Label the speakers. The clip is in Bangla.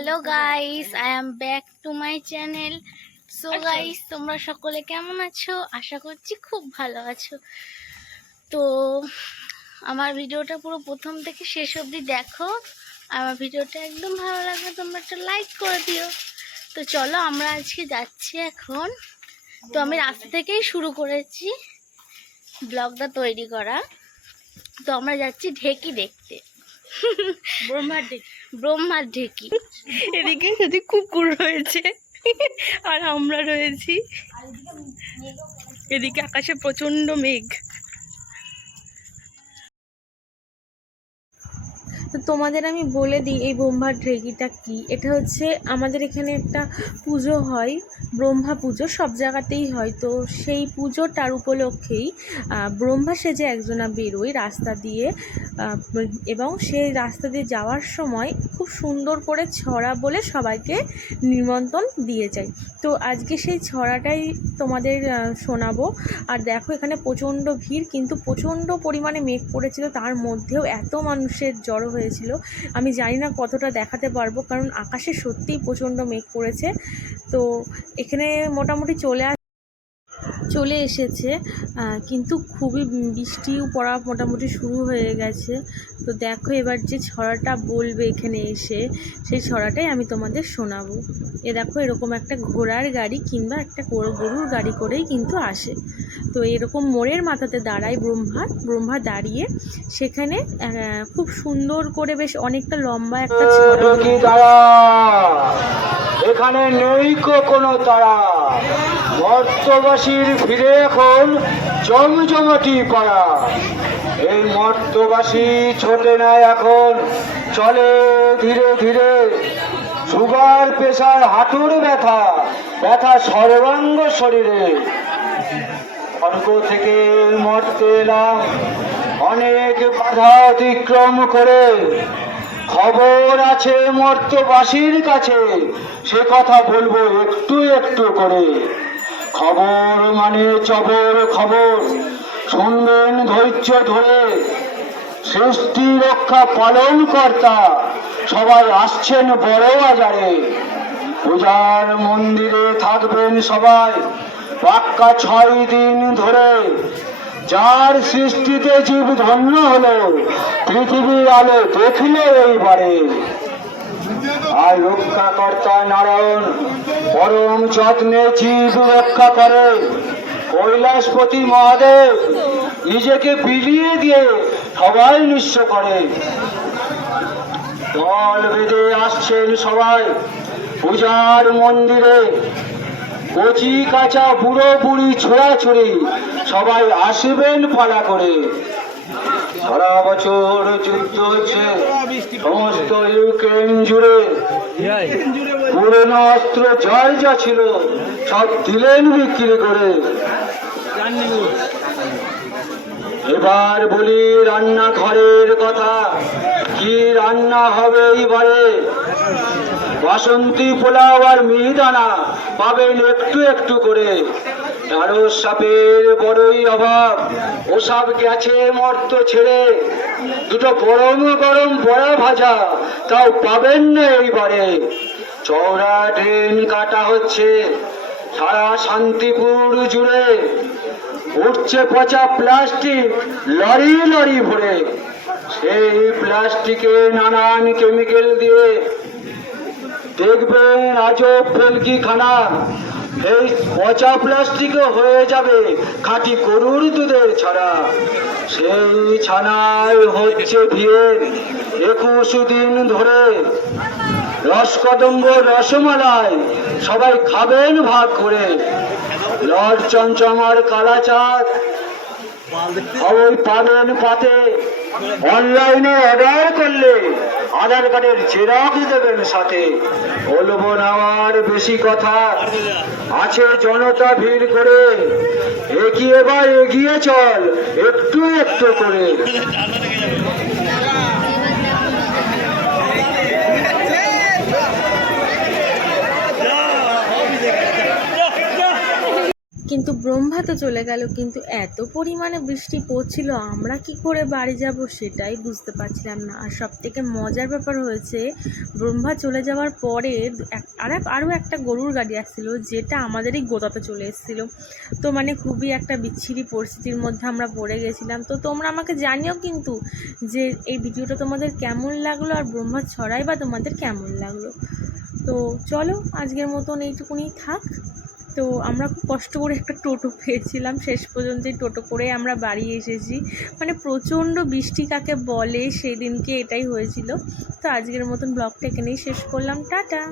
Speaker 1: Hello guys I am back to my channel so. Guys তোমরা সকলে কেমন আছো? আশা করছি খুব ভালো আছো। তো আমার ভিডিওটা পুরো প্রথম থেকে শেষ অবধি দেখো। আমার ভিডিওটা একদম ভালো লাগলে তোমরা একটা লাইক করে দিও। তো চলো আমরা আজকে যাচ্ছি এখন। তো আমি রাস্তা থেকেই শুরু করেছি ব্লগটা তৈরি করা। তো আমরা যাচ্ছি ঢেকি দেখতে।
Speaker 2: ব্রহ্মার দিক
Speaker 1: ব্রহ্মার ঢেকি
Speaker 2: এদিকে যদি কুকুর রয়েছে আর আমরা রয়েছি। এদিকে আকাশে প্রচণ্ড মেঘ। তো তোমাদের আমি বলে দিই এই ব্রহ্মার ঢেকিটা কি? এটা হচ্ছে আমাদের এখানে একটা পুজো হয় ব্রহ্মা পুজো সব জায়গাতেই হয়। তো সেই পুজোটার উপলক্ষেই আহ, ব্রহ্মা সেজে একজনা বেরোয় রাস্তা দিয়ে। এবং সেই রাস্তা দিয়ে যাওয়ার সময় খুব সুন্দর করে ছড়া বলে সবাইকে নিমন্ত্রণ দিয়ে যায়। তো আজকে সেই ছড়াটাই তোমাদের শোনাবো। আর দেখো এখানে প্রচণ্ড ভিড়, কিন্তু প্রচণ্ড পরিমাণে মেঘ পড়েছিল তার মধ্যেও এত মানুষের জড়ো হয়েছিল। আমি জানি না কতটা দেখাতে পারব, কারণ আকাশে সত্যিই প্রচণ্ড মেঘ পড়েছে তো এখানে মোটামুটি চলে চলে এসেছে কিন্তু খুবই বৃষ্টিও পড়া মোটামুটি শুরু হয়ে গেছে। তো দেখো এবার যে ছড়াটা বলবে এখানে এসে সেই ছড়াটাই আমি তোমাদের শোনাবো। এ দেখো এরকম একটা ঘোড়ার গাড়ি কিংবা একটা গরু- গরুর গাড়ি করেই কিন্তু আসে। তো এরকম মোড়ের মাথাতে দাঁড়ায় ব্রহ্মা ব্রহ্মা দাঁড়িয়ে সেখানে খুব সুন্দর করে বেশ অনেকটা লম্বা একটা ছড়া
Speaker 3: এখানে নেই কোনো তারা। মর্তবাসীর ফিরে এখন জমজমটি পাড়া। এই মর্তবাসী ছোটে না এখন, চলে ধীরে ধীরে। সুগার পেশার হাঁটুর ব্যথা ব্যথা সর্বাঙ্গ শরীরে। স্বর্গ থেকে মরতে এলাম, অনেক বাধা অতিক্রম করে। খবর আছে মর্তবাসীর কাছে। সে কথা বলব একটু একটু করে। খবর মানে চবর খবর। শুনবেন ধৈর্য ধরে। সৃষ্টি রক্ষা পালন কর্তা সবাই আসছেন বড় বাজারে পূজার মন্দিরে থাকবেন সবাই। পাক্কা ছয় দিন ধরে যার সৃষ্টিতে জীব ধন্য হলো পৃথিবীর আলো দেখলে এইবারে। আর রক্ষাকর্তা নারায়ণ পরম যত্নে জীব রক্ষা করে। কৈলাসপতি মহাদেব নিজেকে বিলিয়ে দিয়ে সবাই নিঃস্ব করে। দল বেঁধে আসছেন সবাই পূজার মন্দিরে। কচি কাঁচা বুড়ো বুড়ি ছোড়াছুড়ি সবাই আসবেন পালা করে। সারা বছর যুদ্ধ হচ্ছে, সমস্ত ইউক্রেন জুড়ে। পুরনো অস্ত্র জয় যা ছিল, সব দিলেন বিক্রি করে। এবার বলি রান্নাঘরের কথা, কি রান্না হবে এইবারে? বাসন্তী পোলাও আর মিহিদানা পাবেন একটু একটু করে। ঢাড়স সাপের বড়ই অভাব। ওসব গেছে মর্ত ছেড়ে। দুটো গরম গরম বড়া ভাজা, তাও পাবেন না এইবারে। চওড়া ড্রেন কাটা হচ্ছে সারা শান্তিপুর জুড়ে। উঠছে পচা প্লাস্টিক, লরি লরি ভরে। সেই প্লাস্টিকে নানান কেমিক্যাল দিয়ে দেখবেন আজব ফেলকি খানা এই পচা প্লাস্টিকও হয়ে যাবে। খাঁটি গরুর দুধের ছাড়া। সেই ছানায় হচ্ছে ভিড় একুশ দিন ধরে। রসকদম্ব রসমালাই সবাই খাবেন ভাগ করে। লর্ড চঞ্চমার কালাচাঁদ খবর পালন পাতে অনলাইনে অর্ডার করলে আধার কার্ডের জেরক্স দেবেন সাথে। বলব না আর বেশি কথা। আছে জনতা ভিড় করে। এগিয়ে বা এগিয়ে চল? একটু একটু করে।
Speaker 2: ব্রহ্মা তো চলে গেল, কিন্তু এত পরিমাণে বৃষ্টি পড়ছিল, আমরা কি করে বাড়ি যাব সেটাই বুঝতে পারছিলাম না। আর সব থেকে মজার ব্যাপার হয়েছে, ব্রহ্মা চলে যাওয়ার পরে আর আরও একটা গরুর গাড়ি আসছিল, যেটা আমাদেরই গোদাতে চলে এসেছিল। তো মানে খুবই একটা বিচ্ছিরি পরিস্থিতির মধ্যে আমরা পড়ে গেছিলাম। তো তোমরা আমাকে জানিও কিন্তু যে এই ভিডিওটা তোমাদের কেমন লাগল, আর ব্রহ্মা ছড়াই বা তোমাদের কেমন লাগল। তো চলো, আজকের মতন এইটুকুনি থাক। তো আমরা খুব কষ্ট করে একটা টোটো পেয়েছিলাম। শেষ পর্যন্ত টোটো করে আমরা বাড়ি এসেছি। মানে প্রচণ্ড বৃষ্টি কাকে বলে সেদিনকে এটাই হয়েছিল। তো আজকের মতন ব্লগটা এখানেই শেষ করলাম। টাটা!